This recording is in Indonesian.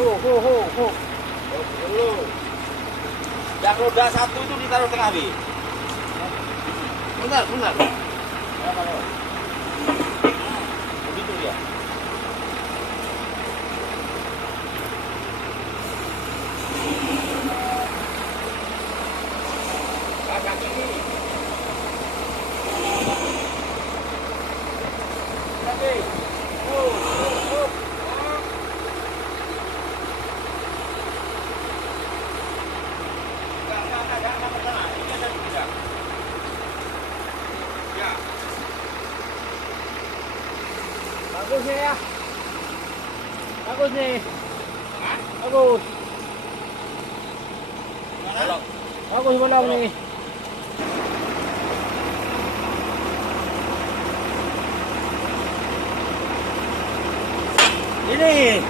Dulu. Yang roda satu itu ditaruh tengah, Bi. Bentar. Begitu dia. Kaki ini. Kaki. Bagus nih ya. Bagus nih. Bagus. Bagus bolong nih. Ini.